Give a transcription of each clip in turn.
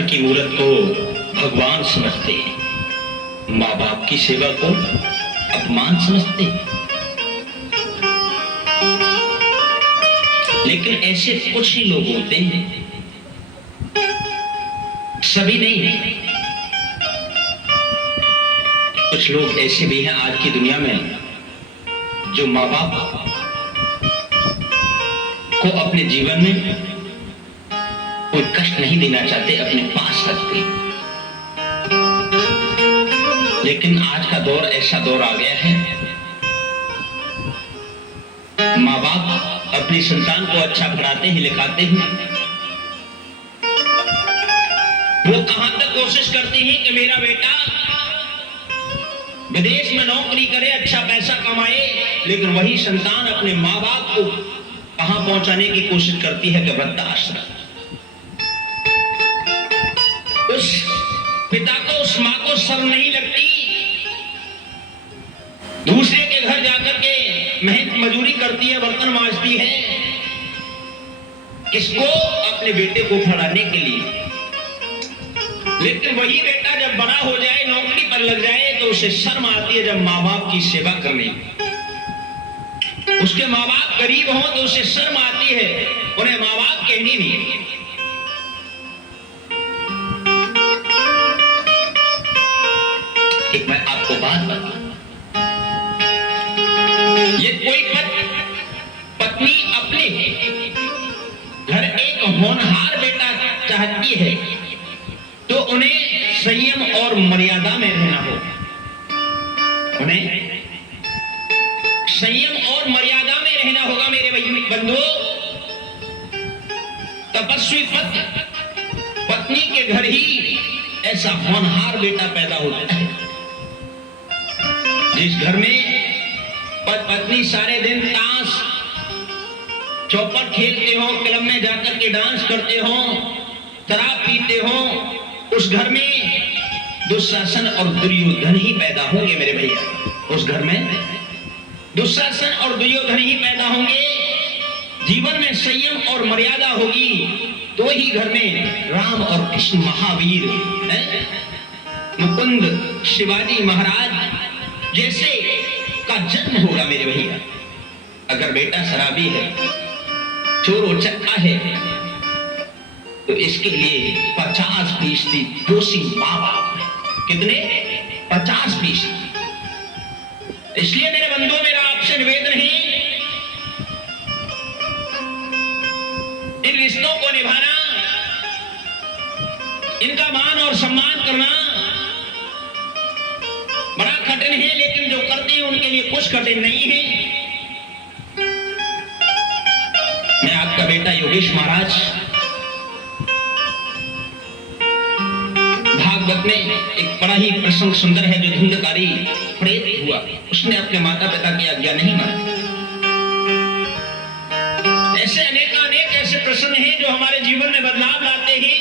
पत्थर की मूर्त को भगवान समझते हैं, माँ बाप की सेवा को अपमान समझते हैं। लेकिन ऐसे कुछ ही लोग होते हैं, सभी नहीं, कुछ लोग ऐसे भी हैं आज की दुनिया में जो माँ बाप को अपने जीवन में कोई कष्ट नहीं देना चाहते, अपने पास रखते। लेकिन आज का दौर ऐसा दौर आ गया है, माँ बाप अपनी संतान को अच्छा पढ़ाते ही लिखाते हैं, वो कहां तक कोशिश करती हैं कि मेरा बेटा विदेश में नौकरी करे, अच्छा पैसा कमाए, लेकिन वही संतान अपने माँ बाप को कहां पहुंचाने की कोशिश करती है कि वृद्धाश्रम। उस पिता को, उस माँ को शर्म नहीं लगती दूसरे के घर जाकर के मेहनत मजदूरी करती है, बर्तन मांजती है, किसको? अपने बेटे को पढ़ाने के लिए। लेकिन वही बेटा जब बड़ा हो जाए, नौकरी पर लग जाए, तो उसे शर्म आती है जब माँ बाप की सेवा करने। उसके माँ बाप गरीब हों तो उसे शर्म आती है, उन्हें माँ बाप कहनी नहीं। एक मैं आपको बात बताऊं, ये कोई पत्नी अपने घर एक होनहार बेटा चाहती है तो उन्हें संयम और मर्यादा में रहना होगा, उन्हें संयम और मर्यादा में रहना होगा। मेरे बंधु, तपस्वी पत्नी के घर ही ऐसा होनहार बेटा पैदा होता है, जिस घर में पत्नी सारे दिन ताश चौपट खेलते हो, क्लब में जाकर के डांस करते हो, शराब पीते हो, उस घर में दुशासन और दुर्योधन ही पैदा होंगे मेरे भैया। उस घर में दुशासन और दुर्योधन ही पैदा होंगे। जीवन में संयम और मर्यादा होगी तो ही घर में राम और कृष्ण महावीर, मुकुंद शिवाजी महाराज जैसे का जन्म होगा मेरे भैया। अगर बेटा शराबी है, चोर उचक्का है, तो इसके लिए 50% दोषी माँ बाप है। कितने? 50%। इसलिए मेरे बंधुओं, मेरा आपसे निवेदन है, इन रिश्तों को निभाना, इनका मान और सम्मान करना बड़ा कठिन है, लेकिन जो करते हैं उनके लिए कुछ कठिन नहीं है। मैं आपका बेटा योगेश महाराज भागवत में एक बड़ा ही प्रसंग सुंदर है, जो धुंधकारी प्रेत हुआ, उसने अपने माता पिता की आज्ञा नहीं मानी। ऐसे अनेक ऐसे प्रसंग हैं जो हमारे जीवन में बदलाव लाते हैं।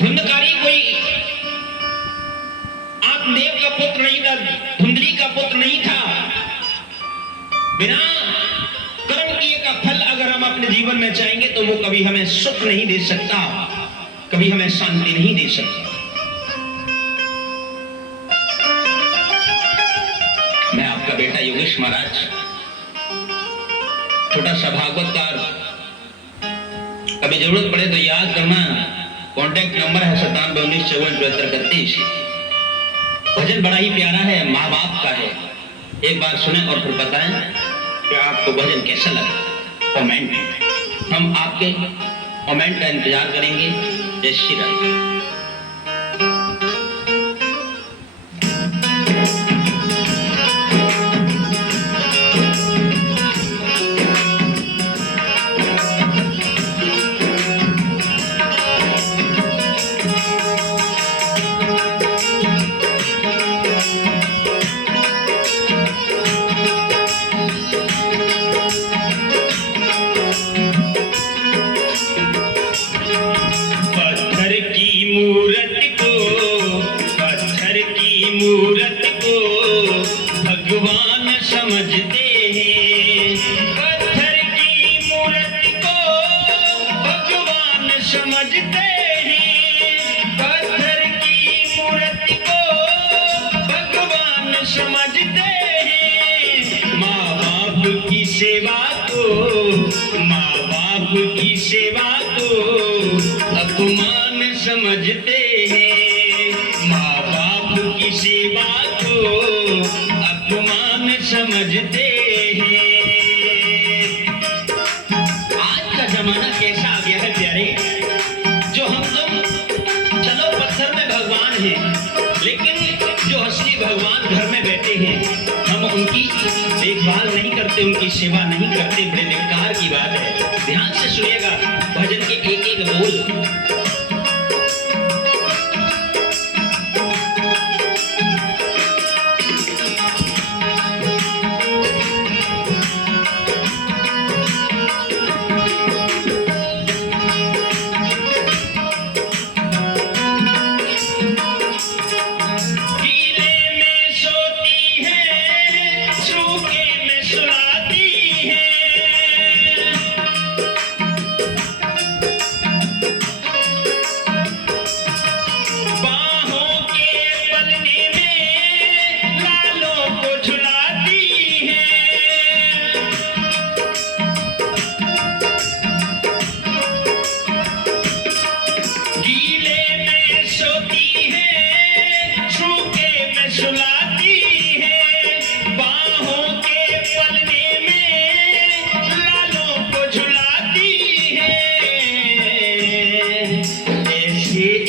धुंधकारी कोई आत्मदेव का पुत्र नहीं था, धुंधली का पुत्र नहीं था। बिना कर्म किए का फल अगर हम अपने जीवन में चाहेंगे तो वो कभी हमें सुख नहीं दे सकता, कभी हमें शांति नहीं दे सकता। मैं आपका बेटा योगेश महाराज, छोटा सा भागवतकार, कभी जरूरत पड़े तो याद करना, कॉन्टैक्ट नंबर है 9719547431। भजन बड़ा ही प्यारा है, माँ बाप का है। एक बार सुने और फिर बताएं कि आपको भजन कैसा लगा। कमेंट, हम आपके कमेंट का इंतजार करेंगे। जय श्री राम। समझते हैं, पत्थर की मूर्ति को भगवान समझते हैं। माँ बाप की सेवा को, माँ बाप की सेवा को अपमान समझते हैं। माँ बाप की सेवा को अपमान समझते हैं। आज का जमाना कैसा आ गया है प्यारे, जो हम तुम चलो पत्थर में भगवान हैं, लेकिन जो असली भगवान घर में बैठे हैं हम उनकी देखभाल नहीं करते, उनकी सेवा नहीं करते। बड़े धिक्कार की बात है। ध्यान से सुनिएगा भजन के एक एक बोल।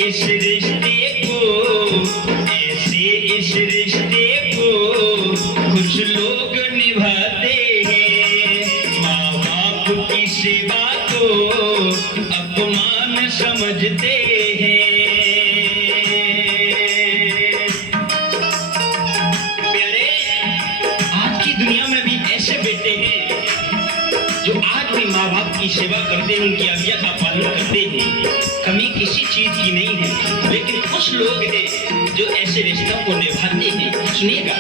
इस रिश्ते को, ऐसे इस रिश्ते को कुछ लोग निभाते हैं। माँ बाप की सेवा को अपमान समझते हैं। प्यारे, आज की दुनिया में भी ऐसे बेटे हैं जो आज भी माँ बाप की सेवा करते हैं, उनकी आज्ञा का पालन करते हैं। कमी किसी चीज की नहीं है, लेकिन कुछ लोग हैं जो ऐसे रिश्तों को निभाते हैं। सुनिएगा।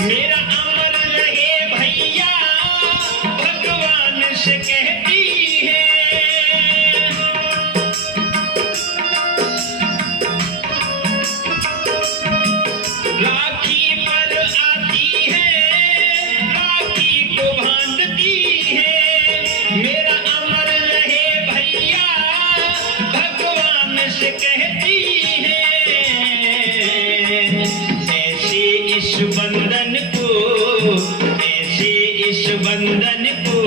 मेरा अमर रहे भैया भगवान से कहती है। राखी पर आती है, राखी को बांधती है। मेरा अमर रहे भैया भगवान से कहती है। ऐसे इस बंधन को, ऐसे इस बंधन को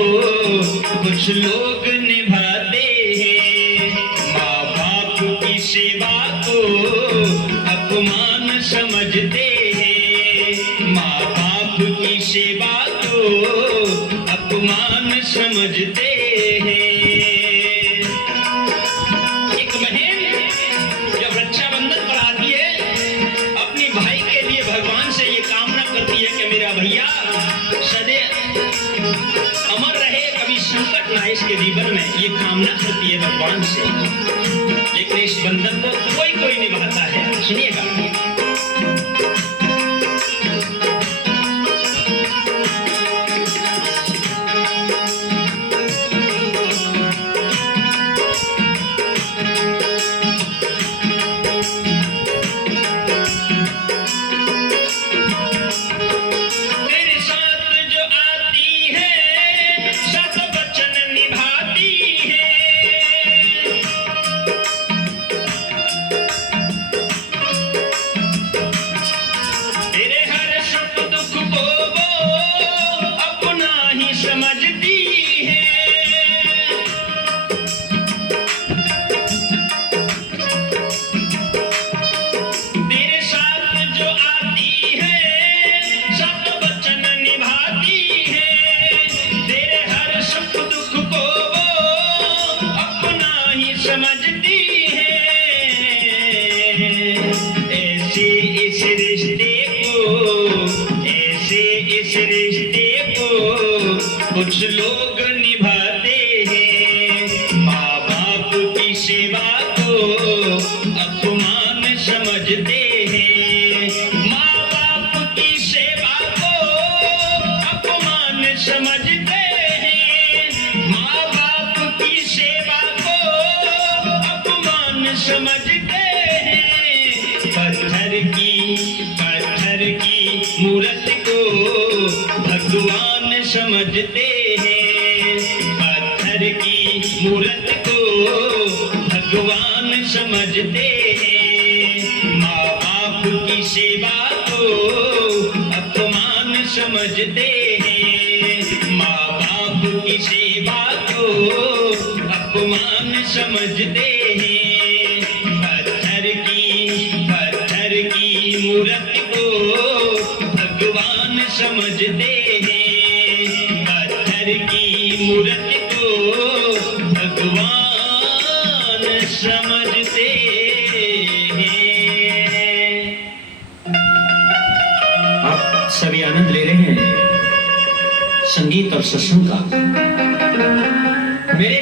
कुछ लोग निभाते हैं। माँ बाप की सेवा को अपमान समझते हैं। माँ बाप की सेवा को अपमान समझते हैं। एक बहन जब रक्षाबंधन पर आती है, अपनी भाई के लिए भगवान से ये कामना करती है कि मेरा भैया सदैव अमर रहे, कभी संकट ना आए इसके जीवन में। ये कामना करती है भगवान से, लेकिन इस बंधन को कोई कोई निभाता है। सुनिएगा। कुछ लोग निभाते हैं माँ बाप की सेवा को अपमान समझते हैं। माँ बाप की सेवा को अपमान समझते हैं। माँ बाप की सेवा को अपमान समझते हैं। पत्थर की मूरत को भगवान समझते हैं। पत्थर की मूरत को भगवान समझते हैं। माँ बाप की सेवा को अपमान समझते हैं। माँ बाप की सेवा को अपमान समझते हैं। पत्थर की मूरत को भगवान समझते हैं। पत्थर की मूरत को भगवान समझते हैं। आप सभी आनंद ले रहे हैं संगीत और सत्संग का। मेरे